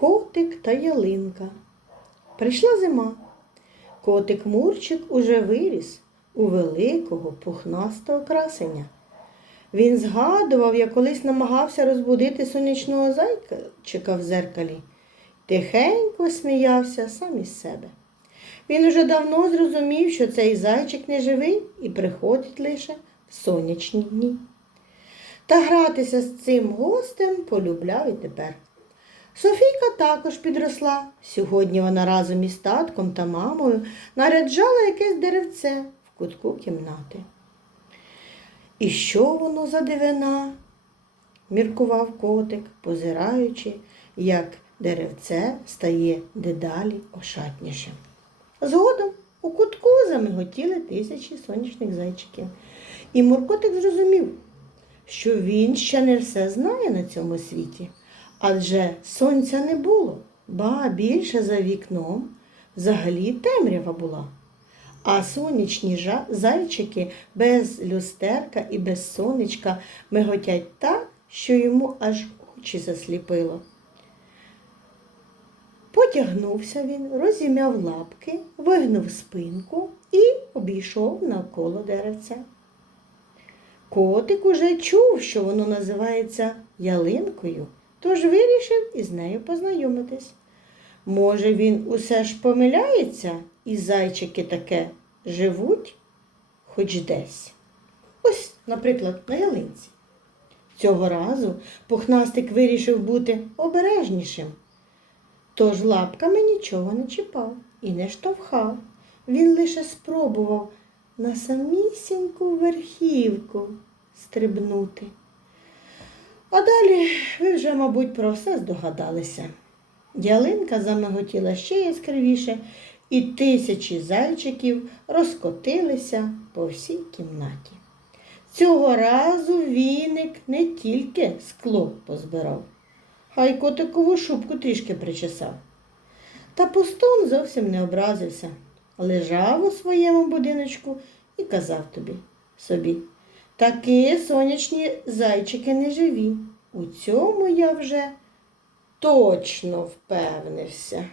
Котик та ялинка. Прийшла зима. Котик Мурчик уже виріс у великого пухнастого красення. Він згадував, як колись намагався розбудити сонячного зайчика в зеркалі. Тихенько сміявся сам із себе. Він уже давно зрозумів, що цей зайчик не живий і приходить лише в сонячні дні. Та гратися з цим гостем полюбляв і тепер. Софійка також підросла. Сьогодні вона разом із татком та мамою наряджала якесь деревце в кутку кімнати. І що воно за дивина? міркував котик, позираючи, як деревце стає дедалі ошатнішим. Згодом у кутку замиготіли тисячі сонячних зайчиків. І Муркотик зрозумів, що він ще не все знає на цьому світі, адже сонця не було, ба більше за вікном взагалі темрява була. А сонячні зайчики без люстерка і без сонечка миготять так, що йому аж очі засліпило. Потягнувся він, розім'яв лапки, вигнув спинку і обійшов навколо деревця. Котик уже чув, що воно називається ялинкою, тож вирішив із нею познайомитись. Може, він усе ж помиляється, і зайчики таке живуть хоч десь. Ось, наприклад, на ялинці. Цього разу пухнастик вирішив бути обережнішим. Тож лапками нічого не чіпав і не штовхав. Він лише спробував на самісіньку верхівку стрибнути. А далі ви вже, мабуть, про все здогадалися. Ялинка замиготіла ще яскравіше, і тисячі зайчиків розкотилися по всій кімнаті. Цього разу віник не тільки скло позбирав, а й котикову шубку трішки причесав. Та пустун зовсім не образився, лежав у своєму будиночку і казав тобі собі. Такі сонячні зайчики не живі. У цьому я вже точно впевнився.